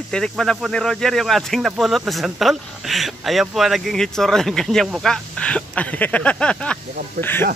Tinikman na po ni Roger yung ating napulot na santol. Ayan po ang naging hitsura ng kanyang muka. Mukhang pwet na.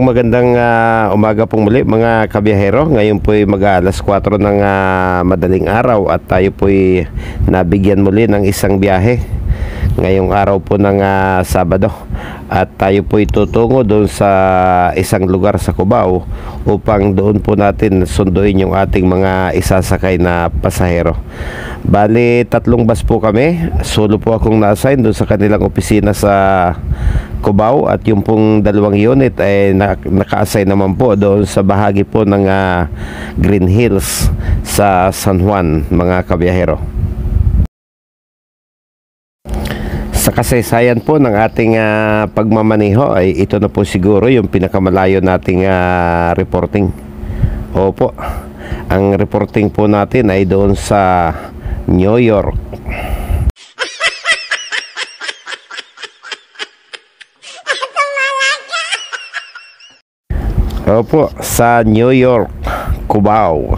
Magandang umaga pong muli mga kabiyahero. Ngayon po ay mag-alas 4 ng madaling araw at tayo po ay nabigyan muli ng isang biyahe ngayong araw po ng Sabado, at tayo po ay tutungo doon sa isang lugar sa Cubao upang doon po natin sunduin yung ating mga isasakay na pasahero. Bali 3 bus po kami. Solo po akong na-assign doon sa kanilang opisina sa Cubao, at yung pong 2 unit ay naka-assign naman po doon sa bahagi po ng Green Hills sa San Juan mga kabiyahero. Sa kasaysayan po ng ating pagmamaneho ay ito na po siguro yung pinakamalayo nating reporting. Opo, ang reporting po natin ay doon sa New York. Opo, sa New York, Cubao.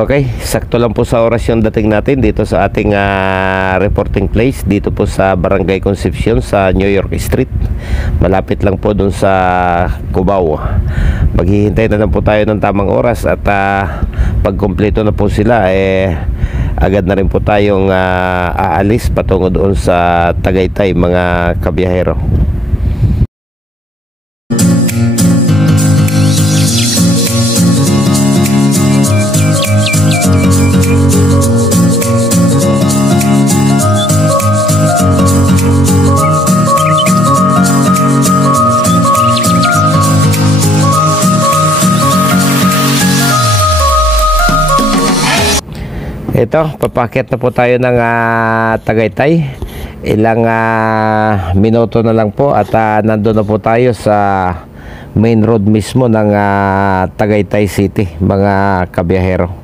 Okay, sakto lang po sa oras yung dating natin dito sa ating reporting place dito po sa Barangay Concepcion sa New York Street. Malapit lang po dun sa Cubao. Maghihintay na lang po tayo ng tamang oras, at pag kumpleto na po sila agad na rin po tayong aalis patungo doon sa Tagaytay mga kabiyahero. Ito, papakit na po tayo ng Tagaytay. Ilang minuto na lang po at nandun na po tayo sa main road mismo ng Tagaytay City mga kabiyahero.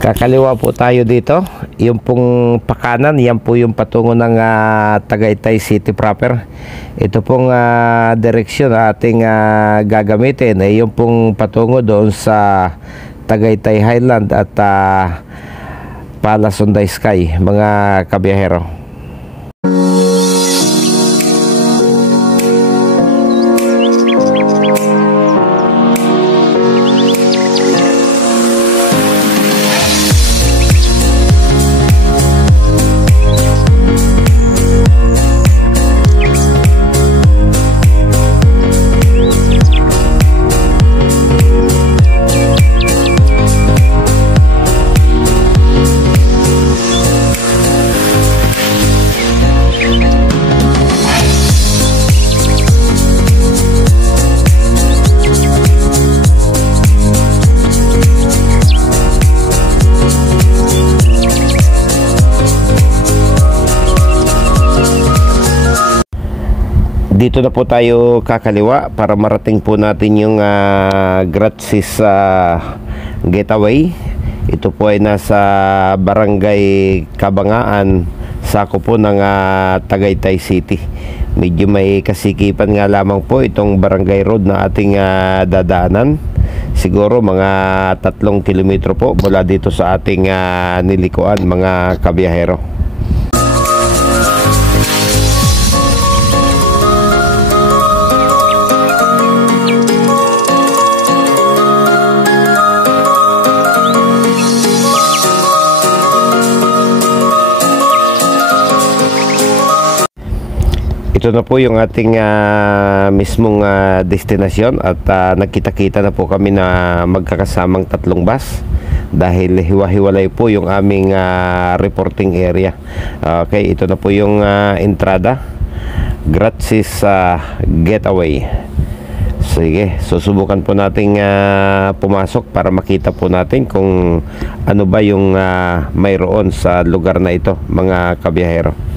Kakaliwa po tayo dito. Yung pong pakanan, yan po yung patungo ng Tagaytay City proper. Ito pong direksyon na ating gagamitin ay yung pong patungo doon sa Tagaytay Highland at Palace on the Sky, mga kabiyahero. Dito na po tayo kakaliwa para marating po natin yung Gratsis Getaway. Ito po ay nasa Barangay Kabangaan, sako po ng Tagaytay City. Medyo may kasikipan nga lamang po itong barangay road na ating dadaanan. Siguro mga 3 kilometro po mula dito sa ating nilikuan, mga kabiyahero. Ito na po yung ating mismong destinasyon at nagkita-kita na po kami na magkakasamang 3 bus dahil hiwa-hiwalay po yung aming reporting area. Okay, ito na po yung entrada, Gratsis Getaway. Sige, susubukan po nating pumasok para makita po natin kung ano ba yung mayroon sa lugar na ito, mga kabiyahero.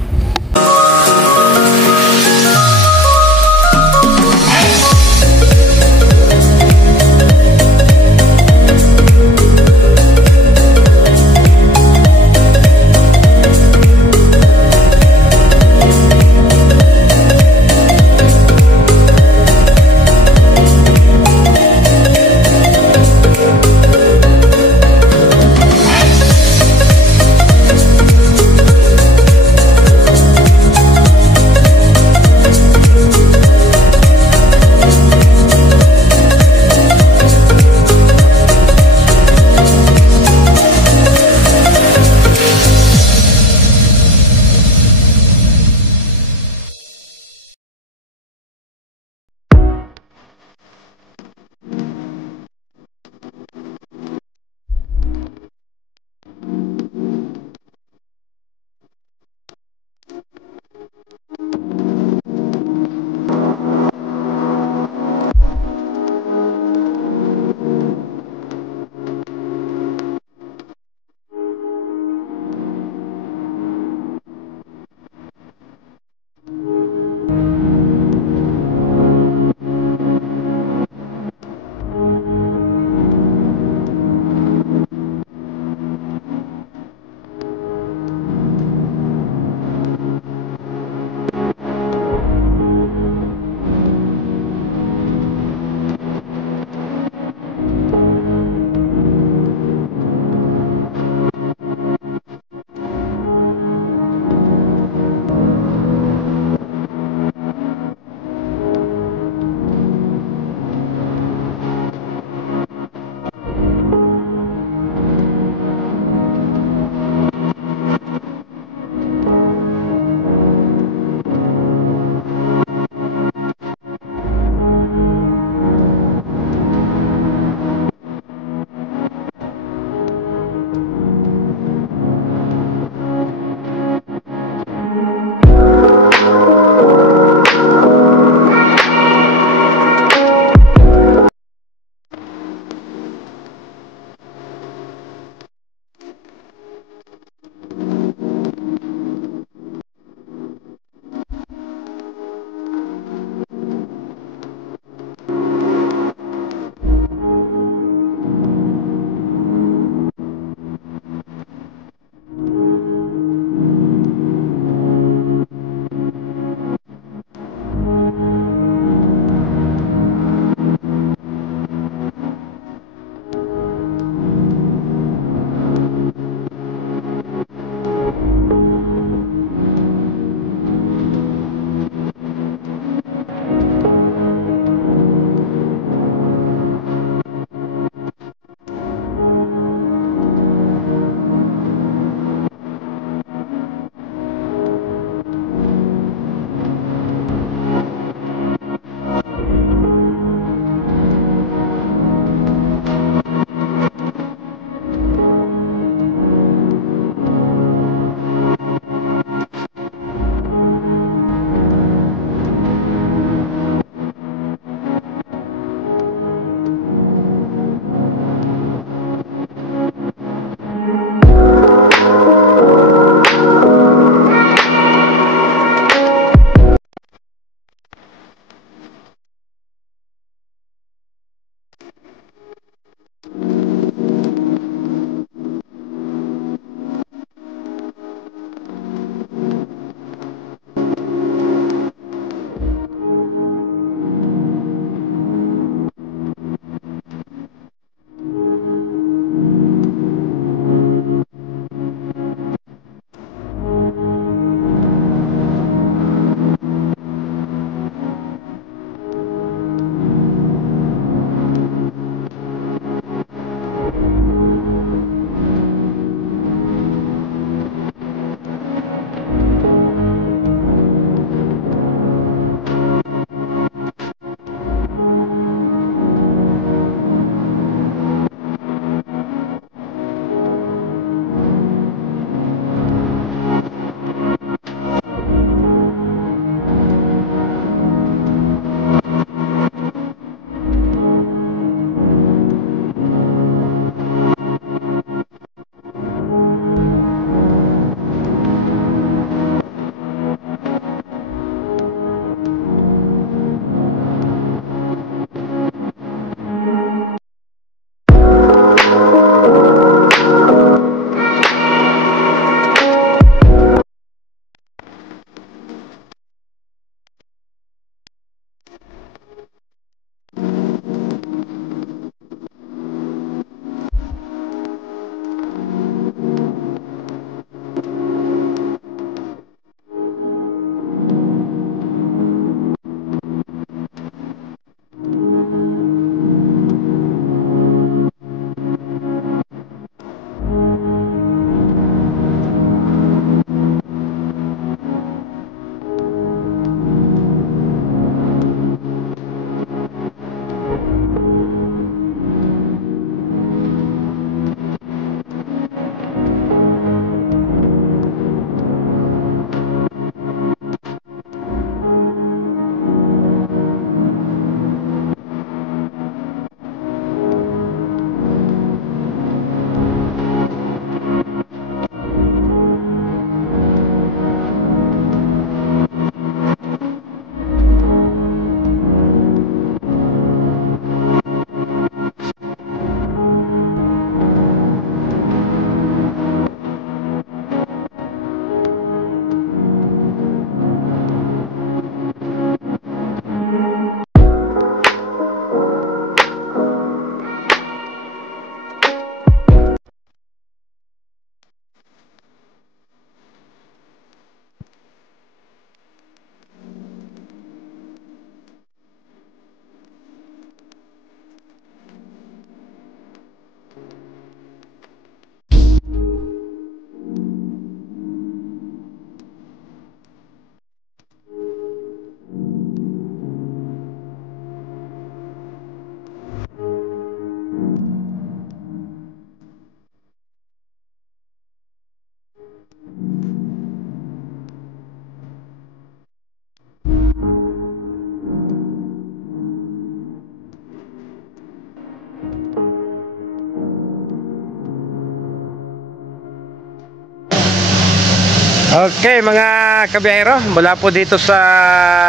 Okay mga kabiyahero, mula po dito sa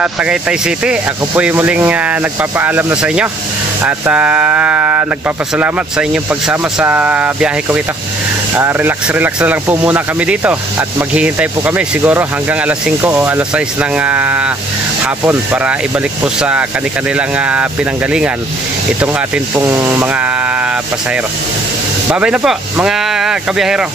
Tagaytay City, ako po yung muling nagpapaalam na sa inyo at nagpapasalamat sa inyong pagsama sa biyahe ko ito. Relax na lang po muna kami dito at maghihintay po kami siguro hanggang alas 5 o alas 6 ng hapon para ibalik po sa kanilang pinanggalingan itong atin pong mga pasahero. Babay na po mga kabiyahero.